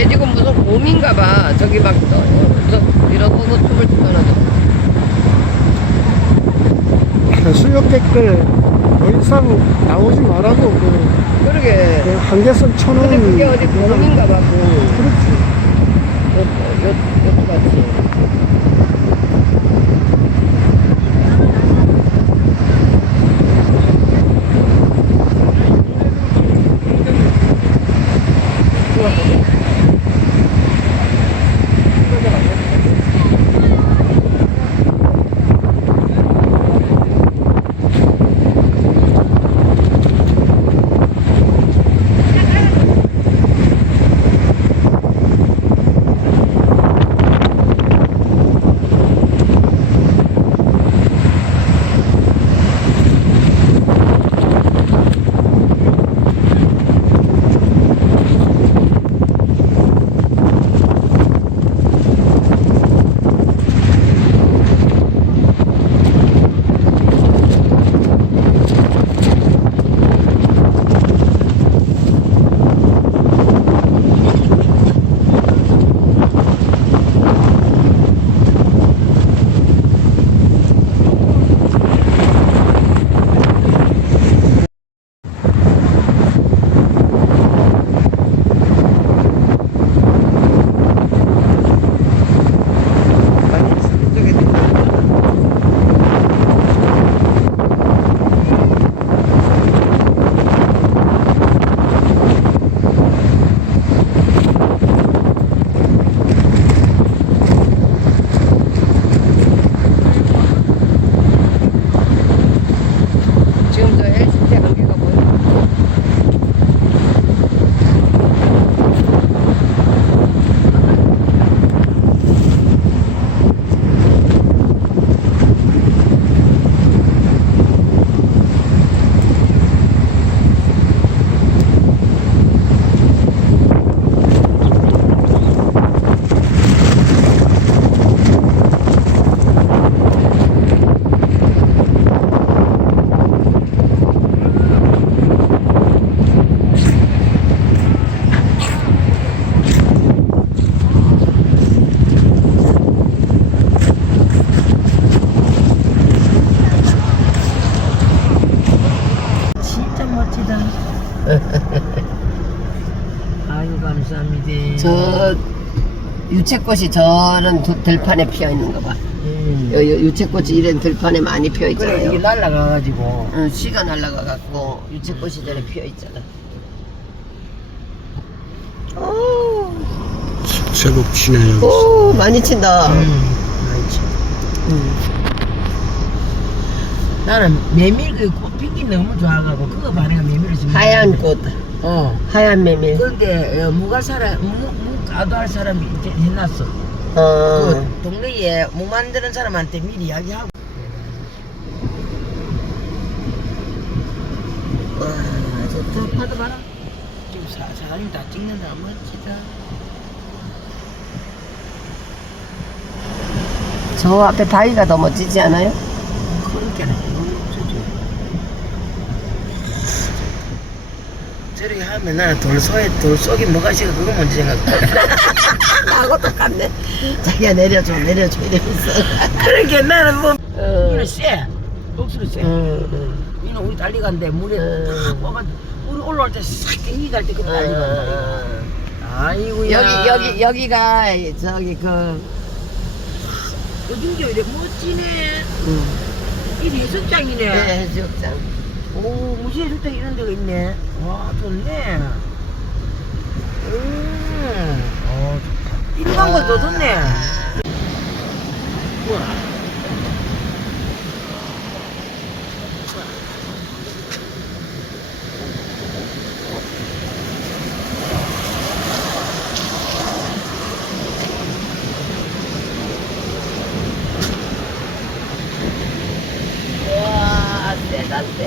걔 지금 무슨 봄인가 봐. 저기 막 이런 춤을 추더라고. 해수욕객들 더 이상 나오지 말라고 그러게. 그 한계선 쳐놓은. 근데 그게 어디 봄인가 봐. 그렇지. 요트 같이. 지금 저 LCT 안개가 보여. 진짜 멋지다. 아유 감사합니다. 저 유채꽃이 저런 들판에 피어 있는 거 봐. 유채꽃이 이런 들판에 많이 피어 그래 있잖아요. 이게 날라가가지고. 응, 씨가 날라가 갖고 유채꽃이 저래 피어 있잖아. 오, 제법 치네요. 오 많이 친다. 그렇지. 나는 메밀 그꽃 피기 너무 좋아하고 그거 반해가 메밀을 좀 하얀 꽃, 하얀 메밀. 그런데 무갈 사람 무 가도할 사람이 이제 해놨어. 그 동네에 무 만드는 사람한테 미리 이야기하고. 와 좋다. 파도 봐라. 지금 사장님 다 찍는다. 멋지다. 저 앞에 바위가 더 멋지지 않아요? 그렇게네. 저렇게 하면 나는 돌 속에 뭐가 있어 그거 먼저 생각해. 나하고 똑같네. 자기야 내려줘 이러면서. 그러니까 나는 뭐 이는 쎄. 억수로 쎄. 이는 우리 달리 간데 물에 탁 와가지고 우리 올라올 때싹 땡기 갈때 그 달리 간다. 아이고야. 여기가 저기 그 요즘 게 이래 멋지네. 이 해수장이네. 네, 해수욕장. 오 무시 해수장 이런 데가 있네. 와 좋네. 이런 거 더 좋네. 우와. 와, 세다 세.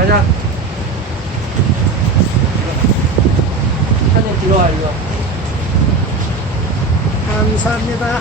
가자. 사진 들어와 이거. 감사합니다.